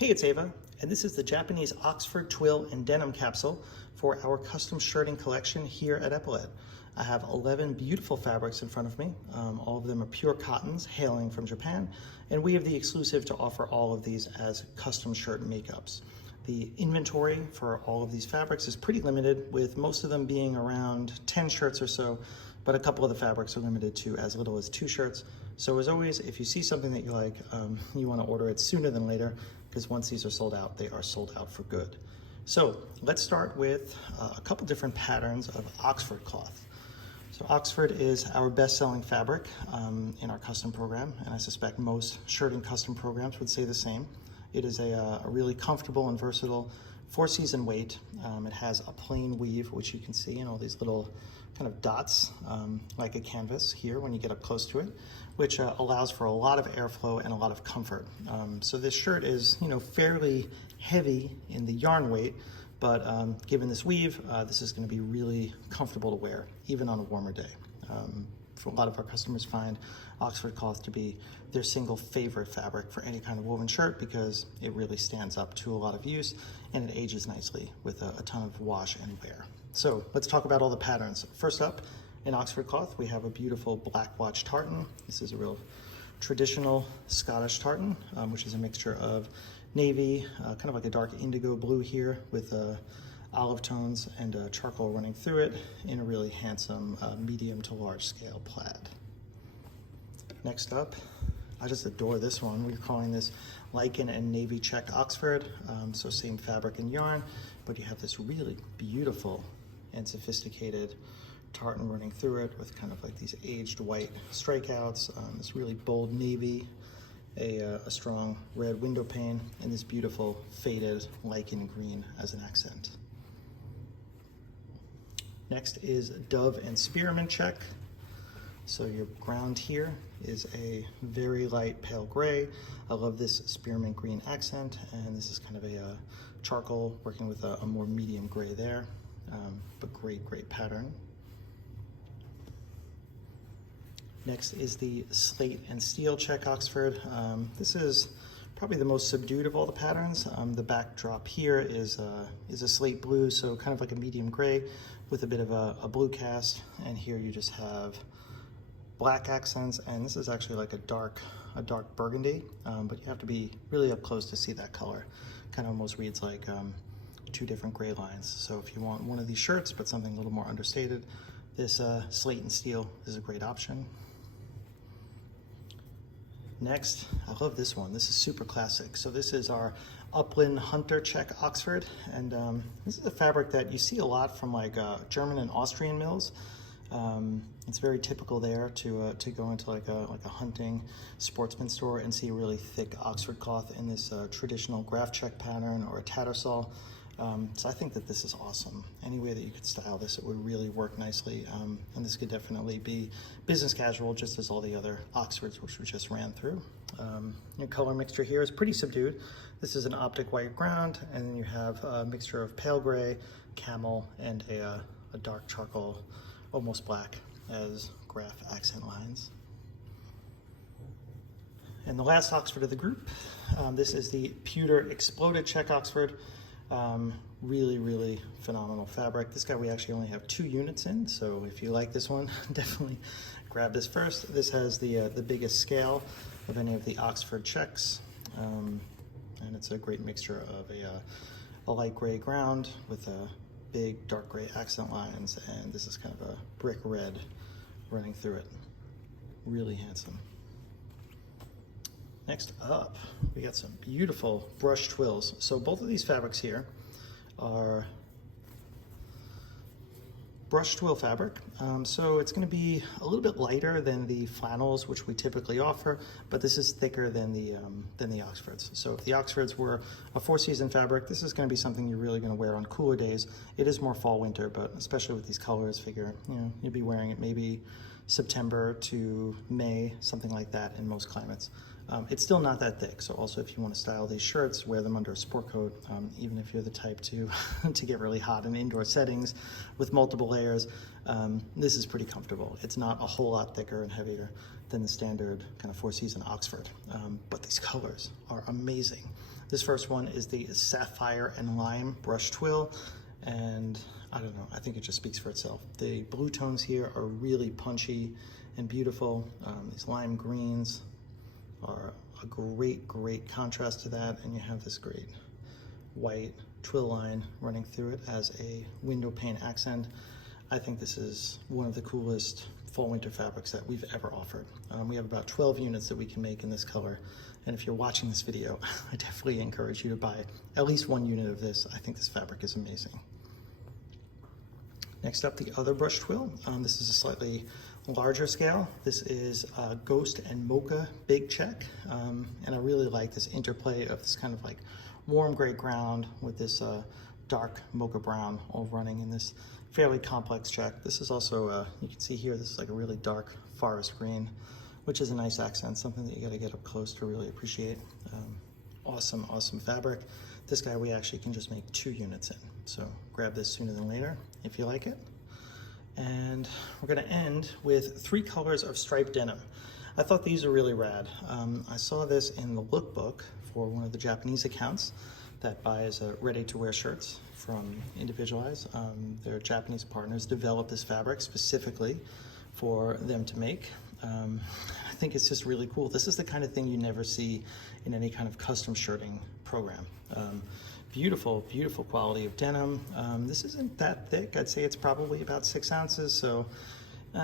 Hey, it's Ava, and this is the Japanese Oxford Twill and Denim capsule for our custom shirting collection here at Epaulet. I have 11 beautiful fabrics in front of me. All of them are pure cottons hailing from Japan, and we have the exclusive to offer all of these as custom shirt makeups. The inventory for all of these fabrics is pretty limited, with most of them being around 10 shirts or so, but a couple of the fabrics are limited to as little as 2 shirts. So as always, if you see something that you like, you want to order it sooner than later, because once these are sold out, they are sold out for good. So let's start with a couple different patterns of Oxford cloth. So Oxford is our best-selling fabric in our custom program, and I suspect most shirting custom programs would say the same. It is a really comfortable and versatile 4-season weight. It has a plain weave, which you can see in all these little kind of dots, like a canvas here when you get up close to it, which allows for a lot of airflow and a lot of comfort. So this shirt is, fairly heavy in the yarn weight, but given this weave, this is going to be really comfortable to wear, even on a warmer day. A lot of our customers find Oxford cloth to be their single favorite fabric for any kind of woven shirt because it really stands up to a lot of use and it ages nicely with a ton of wash and wear. So let's talk about all the patterns. First up, in Oxford cloth, we have a beautiful black watch tartan. This is a real traditional Scottish tartan, which is a mixture of navy, kind of like a dark indigo blue here with olive tones and charcoal running through it in a really handsome medium to large scale plaid. Next up, I just adore this one. We're calling this lichen and navy checked Oxford. So same fabric and yarn, but you have this really beautiful and sophisticated tartan running through it with kind of like these aged white strikeouts, this really bold navy, a strong red window pane, and this beautiful faded lichen green as an accent. Next is dove and spearmint check. So your ground here is a very light pale gray. I love this spearmint green accent, and this is kind of a charcoal working with a more medium gray there, but great pattern. Next is the slate and steel check Oxford. This is probably the most subdued of all the patterns. The backdrop here is a slate blue, so kind of like a medium gray with a bit of a blue cast, and here you just have black accents, and this is actually like a dark burgundy, but you have to be really up close to see that color. Kind of almost reads like 2 different gray lines. So if you want one of these shirts but something a little more understated, this slate and steel is a great option. Next, I love this one. This is super classic. So this is our Upland Hunter check Oxford, and this is a fabric that you see a lot from like German and Austrian mills. It's very typical there to go into like a hunting sportsman store and see a really thick Oxford cloth in this traditional graph check pattern or a tattersall. So I think that this is awesome. Any way that you could style this, it would really work nicely. And this could definitely be business casual, just as all the other Oxfords which we just ran through. Your color mixture here is pretty subdued. This is an optic white ground, and then you have a mixture of pale gray, camel, and a dark charcoal, almost black, as graph accent lines. And the last Oxford of the group, this is the pewter exploded check Oxford. Really phenomenal fabric. This guy we actually only have 2 units in, so if you like this one, definitely grab this first. This has the biggest scale of any of the Oxford checks, and it's a great mixture of a light gray ground with a big dark gray accent lines, and this is kind of a brick red running through it. Really handsome. Next up, we got some beautiful brush twills. So both of these fabrics here are brush twill fabric. So it's going to be a little bit lighter than the flannels, which we typically offer, but this is thicker than the Oxfords. So if the Oxfords were a 4-season fabric, this is going to be something you're really going to wear on cooler days. It is more fall winter, but especially with these colors, figure you'd be wearing it maybe September to May, something like that in most climates. It's still not that thick, so also if you want to style these shirts, wear them under a sport coat, even if you're the type to get really hot in indoor settings with multiple layers. This is pretty comfortable. It's not a whole lot thicker and heavier than the standard kind of 4-season Oxford, but these colors are amazing. This first one is the Sapphire and Lime Brush Twill, and I don't know, I think it just speaks for itself. The blue tones here are really punchy and beautiful. These lime greens are a great contrast to that, and you have this great white twill line running through it as a window pane accent. I think this is one of the coolest fall winter fabrics that we've ever offered. We have about 12 units that we can make in this color, and if you're watching this video, I definitely encourage you to buy at least one unit of this. I think this fabric is amazing. Next up, the other brush twill. This is a slightly larger scale. This is Ghost and Mocha Big Check, and I really like this interplay of this kind of like warm gray ground with this dark mocha brown all running in this fairly complex check. This is also, you can see here, this is like a really dark forest green, which is a nice accent, something that you gotta get up close to really appreciate. Awesome fabric. This guy we actually can just make 2 units in, so grab this sooner than later if you like it. And we're gonna end with 3 colors of striped denim. I thought these are really rad. I saw this in the lookbook for one of the Japanese accounts that buys ready-to-wear shirts from Individualize. Their Japanese partners developed this fabric specifically for them to make. I think it's just really cool. This is the kind of thing you never see in any kind of custom shirting program. Beautiful quality of denim. This isn't that thick. I'd say it's probably about 6 ounces. So,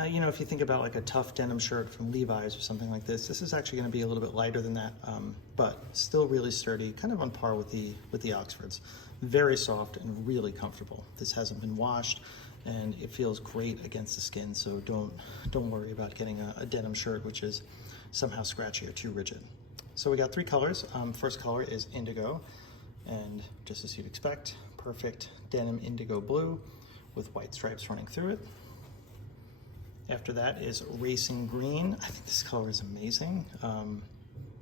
you know, if you think about like a tough denim shirt from Levi's or something like this is actually going to be a little bit lighter than that, but still really sturdy, kind of on par with the Oxfords. Very soft and really comfortable. This hasn't been washed, and it feels great against the skin. So don't worry about getting a denim shirt which is somehow scratchy or too rigid. So we got 3 colors. First color is indigo, and just as you'd expect, perfect denim indigo blue with white stripes running through it. After that is racing green. I think this color is amazing.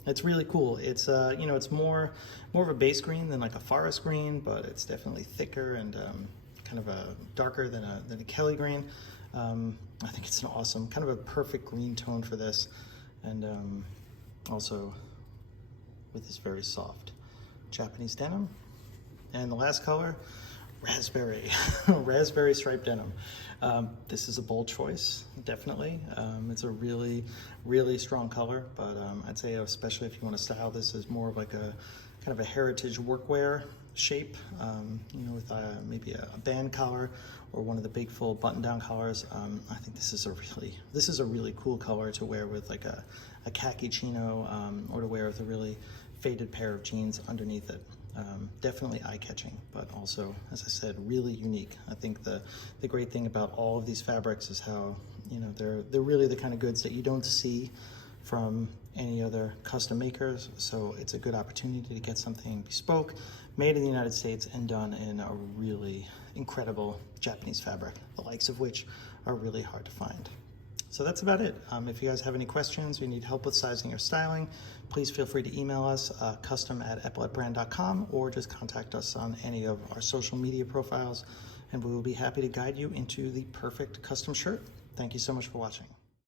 It's really cool. It's you know, it's more of a base green than like a forest green, but it's definitely thicker and kind of a darker than a Kelly green. I think it's an awesome, kind of a perfect green tone for this, and also with this very soft Japanese denim. And the last color, raspberry, raspberry striped denim. This is a bold choice, definitely. It's a really strong color, but I'd say especially if you want to style this as more of like a kind of a heritage workwear shape, you know, with maybe a band collar or one of the big full button-down collars. I think this is a really cool color to wear with like a khaki chino, or to wear with a really faded pair of jeans underneath it. Definitely eye-catching, but also, as I said, really unique. I think the great thing about all of these fabrics is how, you know, they're really the kind of goods that you don't see from any other custom makers. So it's a good opportunity to get something bespoke, made in the United States, and done in a really incredible Japanese fabric, the likes of which are really hard to find. So that's about it. If you guys have any questions or you need help with sizing or styling, please feel free to email us, custom@epauletbrand.com, or just contact us on any of our social media profiles, and we will be happy to guide you into the perfect custom shirt. Thank you so much for watching.